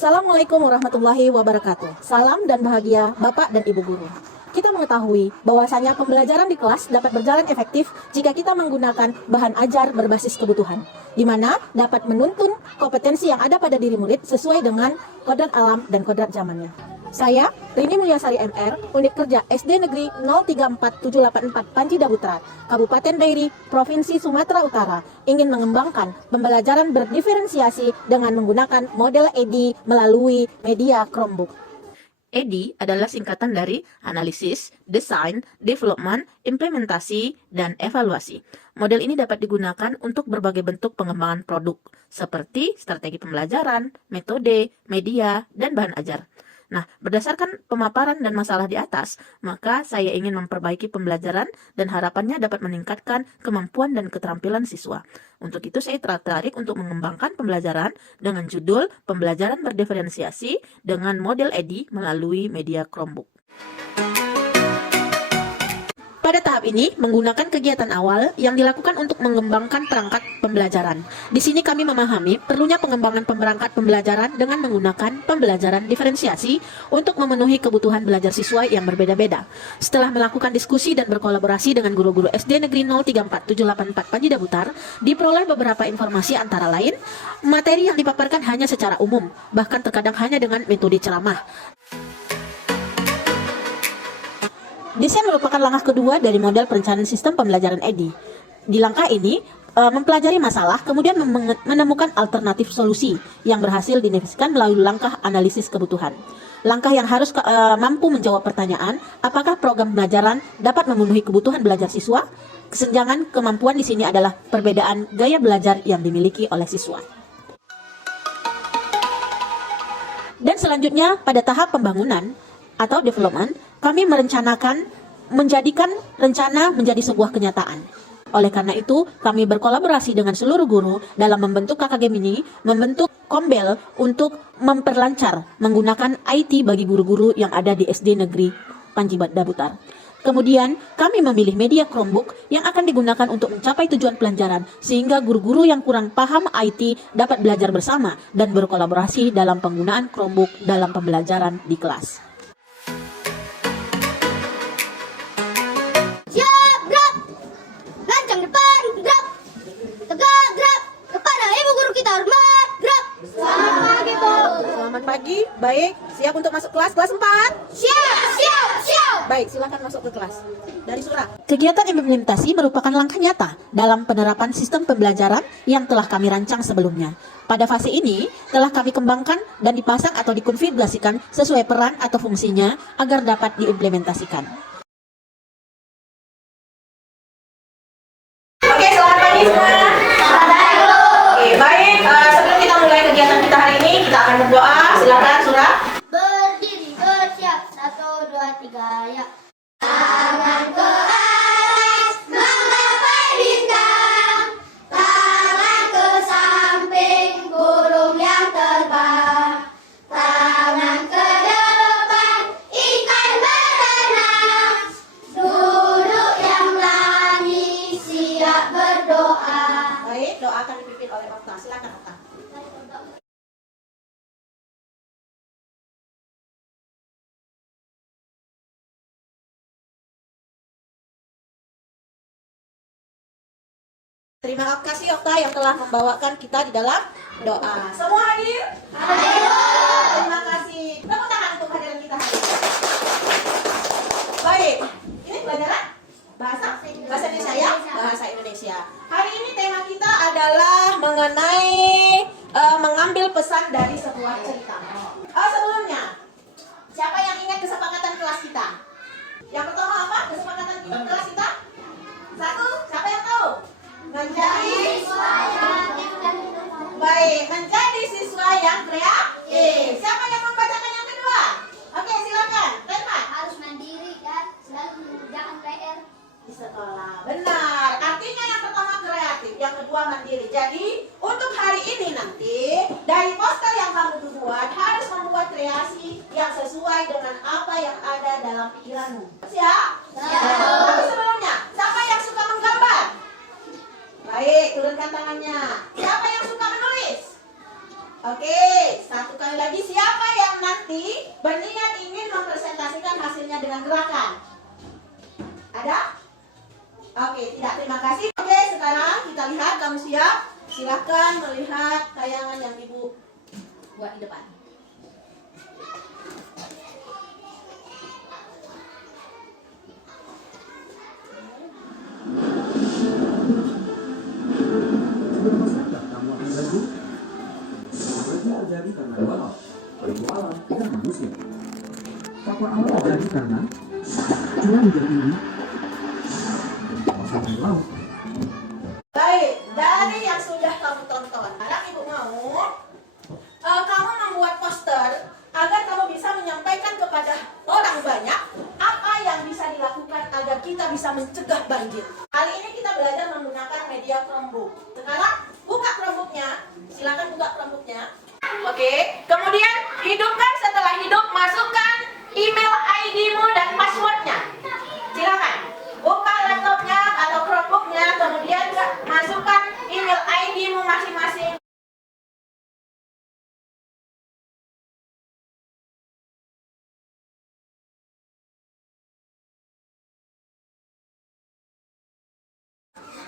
Assalamualaikum warahmatullahi wabarakatuh. Salam dan bahagia Bapak dan Ibu Guru. Kita mengetahui bahwasanya pembelajaran di kelas dapat berjalan efektif jika kita menggunakan bahan ajar berbasis kebutuhan, di mana dapat menuntun kompetensi yang ada pada diri murid sesuai dengan kodrat alam dan kodrat zamannya. Saya, Rini Mulyasari MR, Unit Kerja SD Negeri 034784 Panji Dabutra, Kabupaten Dairi, Provinsi Sumatera Utara, ingin mengembangkan pembelajaran berdiferensiasi dengan menggunakan model EDI melalui media Chromebook. EDI adalah singkatan dari analisis, desain, development, implementasi, dan evaluasi. Model ini dapat digunakan untuk berbagai bentuk pengembangan produk, seperti strategi pembelajaran, metode, media, dan bahan ajar. Nah, berdasarkan pemaparan dan masalah di atas, maka saya ingin memperbaiki pembelajaran dan harapannya dapat meningkatkan kemampuan dan keterampilan siswa. Untuk itu saya tertarik untuk mengembangkan pembelajaran dengan judul Pembelajaran Berdiferensiasi dengan model EDI melalui media Chromebook. Pada tahap ini, menggunakan kegiatan awal yang dilakukan untuk mengembangkan perangkat pembelajaran. Di sini kami memahami perlunya pengembangan perangkat pembelajaran dengan menggunakan pembelajaran diferensiasi untuk memenuhi kebutuhan belajar siswa yang berbeda-beda. Setelah melakukan diskusi dan berkolaborasi dengan guru-guru SD Negeri 034784 Panji Dabutar, diperoleh beberapa informasi antara lain, materi yang dipaparkan hanya secara umum, bahkan terkadang hanya dengan metode ceramah. Desain merupakan langkah kedua dari model perencanaan sistem pembelajaran EDI. Di langkah ini, mempelajari masalah, kemudian menemukan alternatif solusi yang berhasil didefinisikan melalui langkah analisis kebutuhan. Langkah yang harus mampu menjawab pertanyaan, apakah program pembelajaran dapat memenuhi kebutuhan belajar siswa? Kesenjangan kemampuan di sini adalah perbedaan gaya belajar yang dimiliki oleh siswa. Dan selanjutnya, pada tahap pembangunan atau development, kami menjadikan rencana menjadi sebuah kenyataan. Oleh karena itu, kami berkolaborasi dengan seluruh guru dalam membentuk KKG Mini, membentuk Kombel untuk memperlancar menggunakan IT bagi guru-guru yang ada di SD Negeri Panji Dabutar. Kemudian, kami memilih media Chromebook yang akan digunakan untuk mencapai tujuan pelajaran, sehingga guru-guru yang kurang paham IT dapat belajar bersama dan berkolaborasi dalam penggunaan Chromebook dalam pembelajaran di kelas. Selamat pagi, baik, siap untuk masuk kelas 4? Siap. Baik, silakan masuk ke kelas. Dari Surah. Kegiatan implementasi merupakan langkah nyata dalam penerapan sistem pembelajaran yang telah kami rancang sebelumnya. Pada fase ini, telah kami kembangkan dan dipasang atau dikonfigurasikan sesuai peran atau fungsinya agar dapat diimplementasikan. Oke, selamat pagi semua. Baik, sebelum kita mulai kegiatan kita hari ini, kita akan berdoa. Silakan Surah. Berdiri, bersiap, 1, 2, 3, ya. Tangan ke atas, menggapai bintang. Tangan ke samping, burung yang terbang. Tangan ke depan, ikan berenang. Duduk yang rapi, siap berdoa. Baik, doa akan dipimpin oleh Okta. Silakan Okta. Terima kasih Okta yang telah membawakan kita di dalam doa. Semua hadir? Hadir. Terima kasih. Tepuk tangan untuk kehadiran kita hari ini. Baik, ini pelajaran bahasa Indonesia ya? Bahasa Indonesia. Hari ini tema kita adalah mengenai mengambil pesan dari sebuah cerita. Sebelumnya, siapa yang ingat kesepakatan kelas kita? Yang pertama apa? Kesepakatan kelas kita? 1, siapa yang tahu? Menjadi siswa yang baik, menjadi siswa yang kreatif. Siapa yang membacakan yang kedua? Oke, silakan. Termat. Harus mandiri dan selalu mengerjakan PR Di sekolah. Benar. Artinya yang pertama kreatif, yang kedua mandiri. Jadi, untuk hari ini nanti dari poster yang kamu buat harus membuat kreasi yang sesuai dengan apa yang ada dalam pikiranmu. Siap? Siap. Tapi sebelumnya, siapa yang suka menggambar? Baik, turunkan tangannya. Siapa yang suka menulis? Oke, satu kali lagi, siapa yang nanti berniat ingin mempresentasikan hasilnya dengan gerakan? Ada? Oke, tidak, terima kasih. Oke, sekarang kita lihat, kamu siap? Silahkan melihat tayangan yang Ibu buat di depan. Kamu akan ragu? Bekerja jadi karena walau berjualan tidak manusia. Faktor awal jadi karena cuma menjadi ini. Sampai laut. Baik, dari yang sudah kamu tonton, sekarang Ibu mau kamu membuat poster agar kamu bisa menyampaikan kepada orang banyak apa yang bisa dilakukan agar kita bisa mencegah banjir. Kali ini kita belajar menggunakan media Chromebook. Sekarang buka Chromebooknya, silakan buka Chromebooknya. Oke, kemudian hidupkan, setelah hidup masukkan email ID-mu dan passwordnya. Silakan buka laptopnya atau Chromebooknya, kemudian masukkan email ID-mu masing-masing.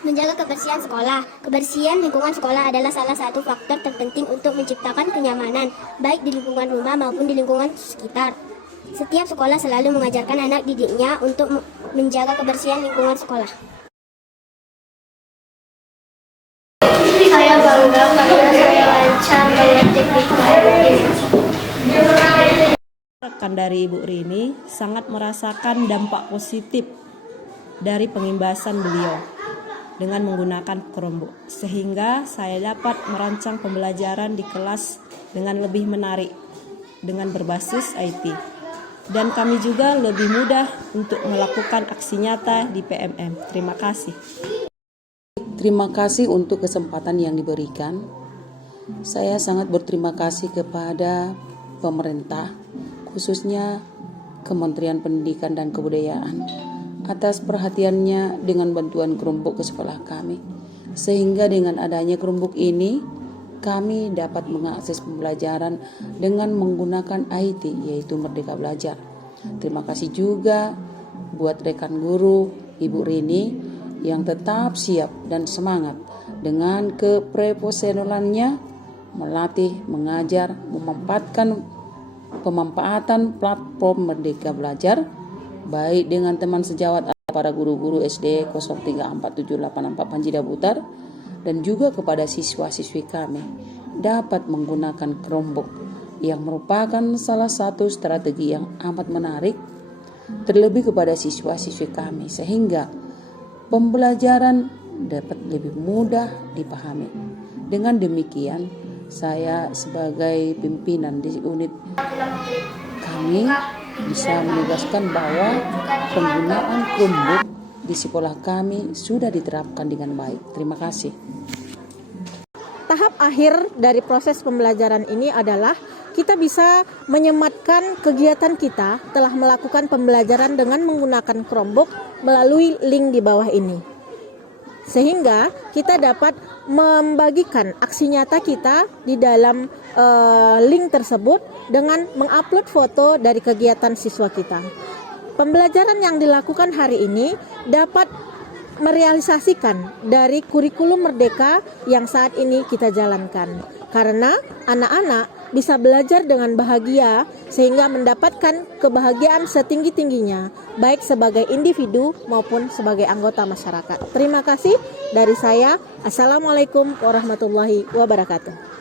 Menjaga kebersihan sekolah. Kebersihan lingkungan sekolah adalah salah satu faktor terpenting untuk menciptakan kenyamanan, baik di lingkungan rumah maupun di lingkungan sekitar. Setiap sekolah selalu mengajarkan anak didiknya untuk menjaga kebersihan lingkungan sekolah. Saya bangga karena saya lancar mengetik di Rekan dari Ibu Rini sangat merasakan dampak positif dari pengimbasan beliau dengan menggunakan Chromebook, sehingga saya dapat merancang pembelajaran di kelas dengan lebih menarik dengan berbasis IT, dan kami juga lebih mudah untuk melakukan aksi nyata di PMM. Terima kasih. Terima kasih untuk kesempatan yang diberikan. Saya sangat berterima kasih kepada pemerintah, khususnya Kementerian Pendidikan dan Kebudayaan, atas perhatiannya dengan bantuan Chromebook ke sekolah kami. Sehingga dengan adanya Chromebook ini, kami dapat mengakses pembelajaran dengan menggunakan IT, yaitu Merdeka Belajar. Terima kasih juga buat rekan guru Ibu Rini yang tetap siap dan semangat dengan keprofesionalannya melatih, mengajar, pemanfaatan platform Merdeka Belajar, baik dengan teman sejawat para guru-guru SD 034784 Panjida Butar, dan juga kepada siswa-siswi kami dapat menggunakan Chromebook yang merupakan salah satu strategi yang amat menarik, terlebih kepada siswa-siswi kami, sehingga pembelajaran dapat lebih mudah dipahami. Dengan demikian, saya sebagai pimpinan di unit kami bisa menegaskan bahwa penggunaan Chromebook di sekolah kami sudah diterapkan dengan baik. Terima kasih. Tahap akhir dari proses pembelajaran ini adalah kita bisa menyematkan kegiatan kita telah melakukan pembelajaran dengan menggunakan Chromebook melalui link di bawah ini. Sehingga kita dapat membagikan aksi nyata kita di dalam link tersebut dengan mengupload foto dari kegiatan siswa kita. Pembelajaran yang dilakukan hari ini dapat merealisasikan dari kurikulum Merdeka yang saat ini kita jalankan. Karena anak-anak bisa belajar dengan bahagia sehingga mendapatkan kebahagiaan setinggi-tingginya, baik sebagai individu maupun sebagai anggota masyarakat. Terima kasih dari saya. Assalamualaikum warahmatullahi wabarakatuh.